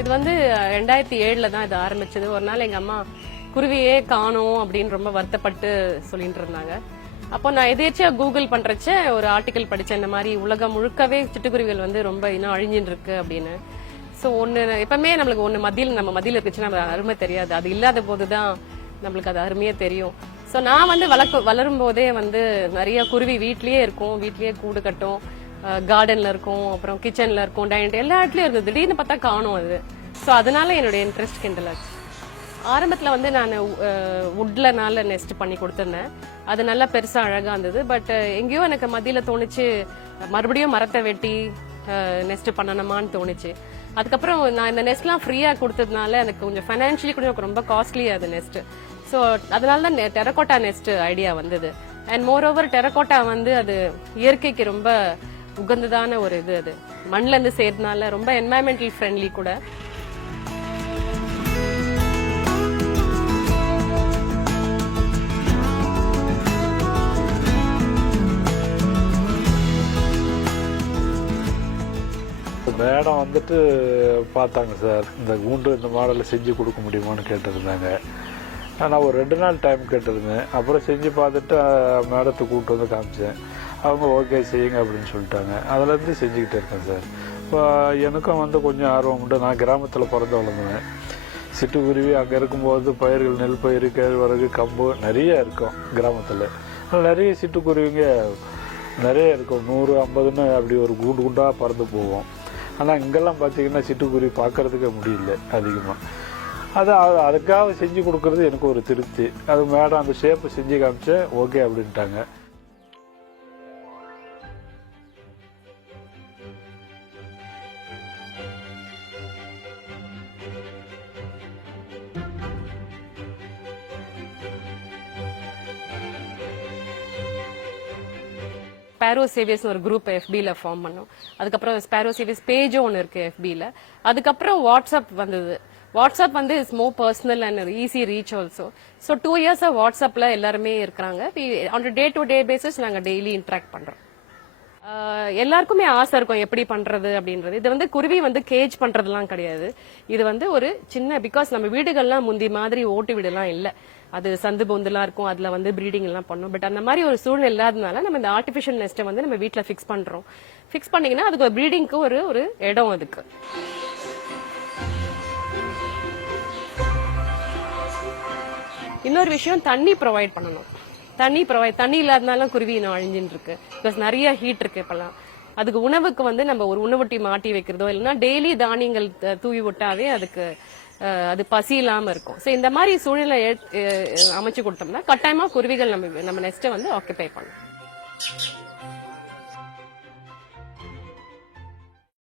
இது வந்து 2007 தான் இது ஆரம்பிச்சது. ஒரு நாள் எங்க அம்மா குருவியே காணோம் அப்படின்னு ரொம்ப வருத்தப்பட்டு சொல்லிட்டு இருந்தாங்க. அப்போ நான் எதேச்சியா கூகுள் பண்றச்ச ஒரு ஆர்டிக்கல் படிச்சேன், இந்த மாதிரி உலகம் முழுக்கவே சிட்டுக்குருவிகள் வந்து ரொம்ப இன்னும் அழிஞ்சின்னு இருக்கு அப்படின்னு. ஸோ எப்பவுமே நம்மளுக்கு நம்ம மத்தியில் இருக்குச்சுன்னா நம்ம அருமை தெரியாது, அது இல்லாத போதுதான் நம்மளுக்கு அது அருமையே தெரியும். ஸோ நான் வந்து வளரும் போதே வந்து நிறைய குருவி வீட்லயே இருக்கும், வீட்லயே கூடு கட்டும், கார்டன்ல இருக்கும், அப்புறம் கிச்சன்ல இருக்கும், டைனிங் எல்லா இடத்துலயும் இருந்தது. திடீர்னு பார்த்தா காணும் அது. ஸோ அதனால என்னுடைய இன்ட்ரெஸ்ட் கிண்டல் ஆச்சு. ஆரம்பத்தில் வந்து நான் வுட்லனால நெஸ்ட் பண்ணி கொடுத்துருந்தேன். அது நல்லா பெருசா அழகா இருந்தது. பட் எங்கேயோ எனக்கு மத்தியில் தோணுச்சு மறுபடியும் மரத்தை வெட்டி நெஸ்ட் பண்ணணுமான்னு தோணுச்சு. அதுக்கப்புறம் நான் இந்த நெஸ்ட்லாம் ஃப்ரீயா கொடுத்ததுனால எனக்கு கொஞ்சம் ஃபைனான்சியலி கூட எனக்கு ரொம்ப காஸ்ட்லி அது நெஸ்ட். ஸோ அதனால தான் டெரகோட்டா நெஸ்ட் ஐடியா வந்தது. அண்ட் மோர் ஓவர் டெரகோட்டா வந்து அது இயற்கைக்கு ரொம்ப உகந்ததான ஒரு இது. அது மண்ணில் இருந்து சேர்றதுனால ரொம்ப என்வாயன்மெண்டல் ஃப்ரெண்ட்லி கூட. மேடம் வந்துட்டு பார்த்தாங்க சார், இந்த கூண்டு இந்த மாடலில் செஞ்சு கொடுக்க முடியுமான்னு கேட்டிருந்தாங்க. நான் ஒரு 2 நாள் டைம் கேட்டிருந்தேன். அப்புறம் செஞ்சு பார்த்துட்டு மேடத்தை கூப்பிட்டு வந்து காமிச்சேன். அவங்க ஓகே செய்யுங்க அப்படின்னு சொல்லிட்டாங்க. அதுலேருந்து செஞ்சுக்கிட்டே இருக்கேன் சார். இப்போ எனக்கும் வந்து கொஞ்சம் ஆர்வம் உண்டு. நான் கிராமத்தில் பிறந்து வளர்ந்தேன். சிட்டுக்குருவி அங்கே இருக்கும்போது பயிர்கள், நெல் பயிர், கேழ்வரகு, கம்பு நிறைய இருக்கும் கிராமத்தில். நிறைய சிட்டுக்குருவிங்க நிறைய இருக்கும், 100-50ன்னு அப்படி ஒரு கூண்டு குண்டாக பறந்து போவோம். ஆனால் இங்கெல்லாம் பார்த்தீங்கன்னா சிட்டுக்குருவி பார்க்கறதுக்கே முடியல அதிகமாக. அதுக்காக செஞ்சு கொடுக்கறது எனக்கு ஒரு திருப்தி. அது மேடம் அந்த ஷேப்பை செஞ்சு காமிச்சேன், ஓகே அப்படின்ட்டாங்க. ஸ்பேரோ சேவியர்ஸ் ஒரு குரூப் எஃபில ஃபார்ம் பண்ணோம். அதுக்கப்புறம் ஸ்பேரோ சேவியர்ஸ் பேஜும் ஒன்று இருக்கு எஃபில. அதுக்கப்புறம் வாட்ஸ்அப் வந்தது. வாட்ஸ்அப் வந்து is more personal and easy reach also. So 2 இயர்ஸா வாட்ஸ்அப்ல எல்லாருமே இருக்கிறாங்க. On day to day basis நாங்கள் டெய்லி இன்ட்ராக்ட் பண்றோம். எல்லாருக்குமே ஆசை இருக்கும் எப்படி பண்றது அப்படின்றது. இது வந்து குருவி வந்து கேஜ் பண்றதுலாம் கிடையாது. இது வந்து ஒரு சின்ன, பிகாஸ் நம்ம வீடுகள்லாம் முந்தி மாதிரி ஓட்டு வீடுலாம் இல்லை, அது சந்து பொந்துலாம் இருக்கும், அதுல வந்து ப்ரீடிங் எல்லாம் பண்ணும். பட் அந்த மாதிரி ஒரு சூழ்நிலை இல்லாதனால நம்ம இந்த ஆர்டிபிஷியல் நெஸ்ட்டை வந்து நம்ம வீட்டில் ஃபிக்ஸ் பண்றோம். ஃபிக்ஸ் பண்ணீங்கன்னா அதுக்கு ஒரு ப்ரீடிங்க்கு ஒரு இடம் அதுக்கு. இன்னொரு விஷயம், தண்ணி ப்ரொவைட் பண்ணணும். தண்ணி இல்லாதனால குருவி இன்னும் அழிஞ்சின்னு இருக்கு. பிகாஸ் நிறைய ஹீட் இருக்கு இப்பெல்லாம். அதுக்கு உணவுக்கு வந்து நம்ம ஒரு உணவொட்டி மாட்டி வைக்கிறதோ இல்லைன்னா டெய்லி தானியங்கள் தூவி விட்டாவே அதுக்கு அது பசி இல்லாம இருக்கும். ஸோ இந்த மாதிரி சூழ்நிலை அமைச்சு கொடுத்தோம்னா கட்டாயமா குருவிகள் நம்ம நெஸ்ட்டை வந்து ஆக்குபை பண்ணும்.